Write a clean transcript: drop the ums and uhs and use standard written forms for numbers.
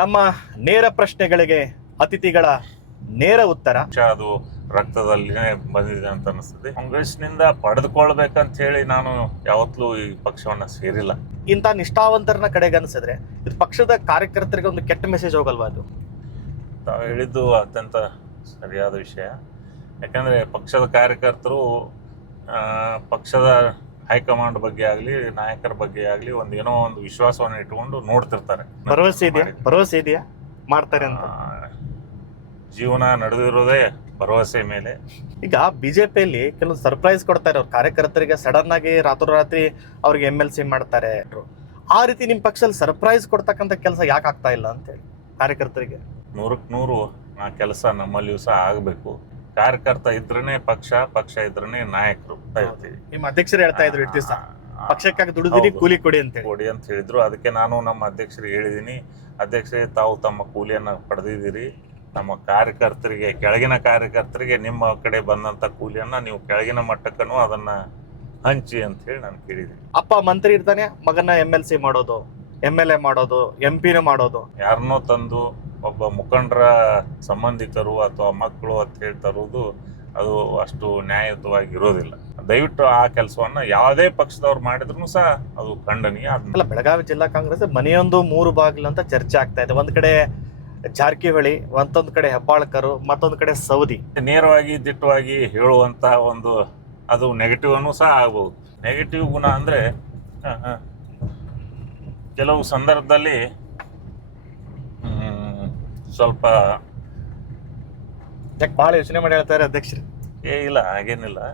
ನಮ್ಮ ನೇರ ಪ್ರಶ್ನೆಗಳಿಗೆ ಅತಿಥಿಗಳ ನೇರ ಉತ್ತರ. ಅದು ರಕ್ತದಲ್ಲಿನೇ ಬಂದಿದೆ ಅಂತ ಅನಿಸ್ತದೆ. ಕಾಂಗ್ರೆಸ್ನಿಂದ ಪಡೆದುಕೊಳ್ಬೇಕಂತ ಹೇಳಿ ನಾನು ಯಾವತ್ತೂ ಈ ಪಕ್ಷವನ್ನ ಸೇರಿಲ್ಲ. ಇಂಥ ನಿಷ್ಠಾವಂತರನ್ನ ಕಡೆಗೆ ಅನಿಸಿದ್ರೆ ಇದು ಪಕ್ಷದ ಕಾರ್ಯಕರ್ತರಿಗೆ ಒಂದು ಕೆಟ್ಟ ಮೆಸೇಜ್ ಹೋಗಲ್ವಾ? ಅದು ತಾವು ಹೇಳಿದ್ದು ಅತ್ಯಂತ ಸರಿಯಾದ ವಿಷಯ. ಯಾಕಂದ್ರೆ ಪಕ್ಷದ ಕಾರ್ಯಕರ್ತರು ಪಕ್ಷದ ಹೈಕಮಾಂಡ್ ಬಗ್ಗೆ ಆಗಲಿ ನಾಯಕರ ಬಗ್ಗೆ ಆಗಲಿ ಏನೋ ಒಂದು ವಿಶ್ವಾಸವನ್ನು ಇಟ್ಕೊಂಡು ನೋಡ್ತಿರ್ತಾರೆ. ಭರವಸೆ ಇದೆಯಾ ಮಾಡ್ತಾರೆ ಅಂತ? ಜೀವನ ನಡೆದಿರೋದೇ ಭರವಸೆ ಮೇಲೆ. ಈಗ ಬಿಜೆಪಿಯಲ್ಲಿ ಕೆಲವು ಸರ್ಪ್ರೈಸ್ ಕೊಡ್ತಾರೆ ಅವ್ರ ಕಾರ್ಯಕರ್ತರಿಗೆ. ಸಡನ್ ಆಗಿ ರಾತ್ರೋರಾತ್ರಿ ಅವ್ರಿಗೆ MLC ಮಾಡ್ತಾರೆ. ಆ ರೀತಿ ನಿಮ್ಮ ಪಕ್ಷದಲ್ಲಿ ಸರ್ಪ್ರೈಸ್ ಕೊಡ್ತಕ್ಕಂಥ ಕೆಲಸ ಯಾಕೆ ಆಗ್ತಾ ಇಲ್ಲ ಅಂತೇಳಿ ಕಾರ್ಯಕರ್ತರಿಗೆ? 100% ಆ ಕೆಲಸ ನಮ್ಮಲ್ಲಿಯೂ ಸಹ ಆಗಬೇಕು. ಕಾರ್ಯಕರ್ತ ಇದ್ರೇನೆ ಪಕ್ಷ ಇದ್ರೇನೆ ನಾಯಕರು ಇರ್ತೀವಿ. ನಿಮ್ಮ ಅಧ್ಯಕ್ಷರು ಹೇಳ್ತಾ ಇದ್ರು ಇಷ್ಟು ದಿವಸ ಪಕ್ಷಕ್ಕಾಗಿ ದುಡಿದಿರಿ, ಕೂಲಿ ಕೊಡಿ ಅಂತ ಹೇಳಿದ್ರು. ಅದಕ್ಕೆ ನಾನು ನಮ್ಮ ಅಧ್ಯಕ್ಷರಿಗೆ ಹೇಳಿದ್ದೀನಿ, ಅಧ್ಯಕ್ಷರೇ ತಾವು ತಮ್ಮ ಕೂಲಿಯನ್ನ ಪಡೆದಿದ್ದೀರಿ, ನಮ್ಮ ಕಾರ್ಯಕರ್ತರಿಗೆ ಕೆಳಗಿನ ಕಾರ್ಯಕರ್ತರಿಗೆ ನಿಮ್ಮ ಕಡೆ ಬಂದಂತ ಕೂಲಿಯನ್ನ ನೀವು ಕೆಳಗಿನ ಮಟ್ಟಕ್ಕೂ ಅದನ್ನ ಹಂಚಿ ಅಂತ ಹೇಳಿ ನಾನು ಕೇಳಿದ್ದೀನಿ. ಅಪ್ಪ ಮಂತ್ರಿ ಇರ್ತಾನೆ, ಮಗನ MLC ಮಾಡೋದು, MLA ಮಾಡೋದು, MP ಮಾಡೋದು. ಯಾರನ್ನೋ ತಂದು ಒಬ್ಬ ಮುಖಂಡರ ಸಂಬಂಧಿಕರು ಅಥವಾ ಮಕ್ಕಳು ಅಂತ ಹೇಳಿ ತರುವುದು ಅದು ಅಷ್ಟು ನ್ಯಾಯಯುತವಾಗಿ ಇರೋದಿಲ್ಲ. ದಯವಿಟ್ಟು ಆ ಕೆಲಸವನ್ನ ಯಾವುದೇ ಪಕ್ಷದವ್ರು ಮಾಡಿದ್ರು ಸಹ ಅದು ಖಂಡನೀಯ. ಅಲ್ಲ, ಬೆಳಗಾವಿ ಜಿಲ್ಲಾ ಕಾಂಗ್ರೆಸ್ ಮನೆಯೊಂದು 3 ಬಾಗಿಲು ಅಂತ ಚರ್ಚೆ ಆಗ್ತಾ ಇದೆ. ಒಂದ್ ಕಡೆ ಜಾರಕಿಹೊಳಿ, ಮತ್ತೊಂದ್ ಕಡೆ ಹೆಬ್ಬಾಳ್ಕರು, ಮತ್ತೊಂದ್ ಕಡೆ ಸೌದಿ. ನೇರವಾಗಿ ದಿಟ್ಟವಾಗಿ ಹೇಳುವಂತ ಅದು ನೆಗೆಟಿವ್ ಅನ್ನು ಸಹ ಆಗ್ಬಹುದು. ನೆಗೆಟಿವ್ ಗುಣ ಅಂದ್ರೆ ಕೆಲವು ಸಂದರ್ಭದಲ್ಲಿ ಸ್ವಲ್ಪ ಬಹಳ ಯೋಚನೆ ಮಾಡಿ ಹೇಳ್ತಾರೆ ಅಧ್ಯಕ್ಷರು. ಇಲ್ಲ, ಹಾಗೇನಿಲ್ಲ.